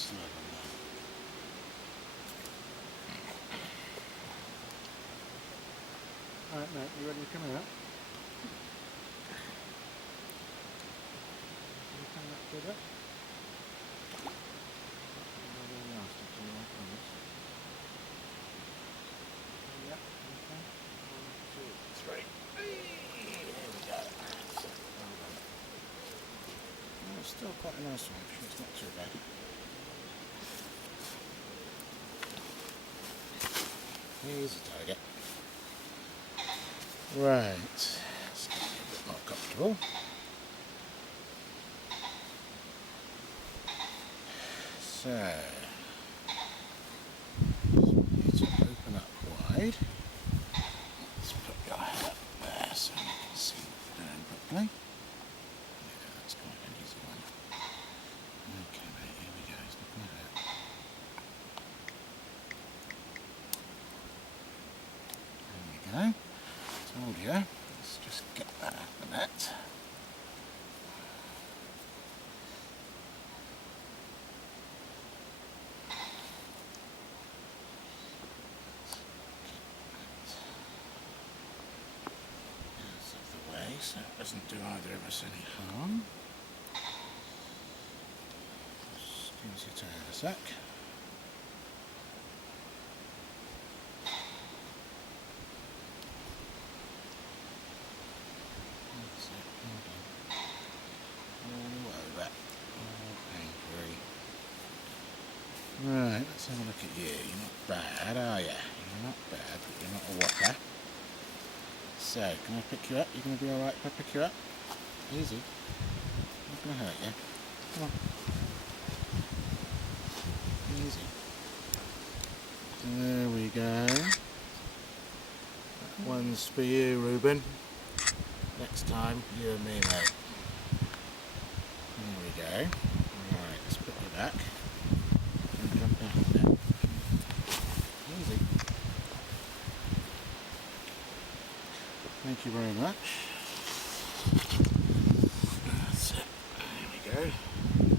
Slug on there. Alright mate, you ready to come out? You come that bit up? Really nasty to you, I promise. Yep, okay. 1, 2, 3. There we go. Well done. Well, it's still quite a nice one, actually. It's not too bad. Here's a target. Right, let's get a bit more comfortable. So, need to open up wide. Let's put your head up there so you can see what we're doing properly. Yeah, that's quite an easy one. Okay, mate, here we go. It's not going to hurt. There you go. Told you. Let's just get that out of the net. Out of the way so it doesn't do either of us any harm. Squeeze your toe in a sec. That's it, well done. All over. All pain-free. Right, let's have a look at you. You're not bad, are you? You're not bad, but you're not a whopper. So, can I pick you up? You're going to be alright if I pick you up? Easy. Not going to hurt you. Come on. Easy. There we go. That one's for you, Ruben. Next time, you and me, mate. There we go. Alright, let's put you back. And jump out of there. Easy. Thank you very much. That's it. There we go.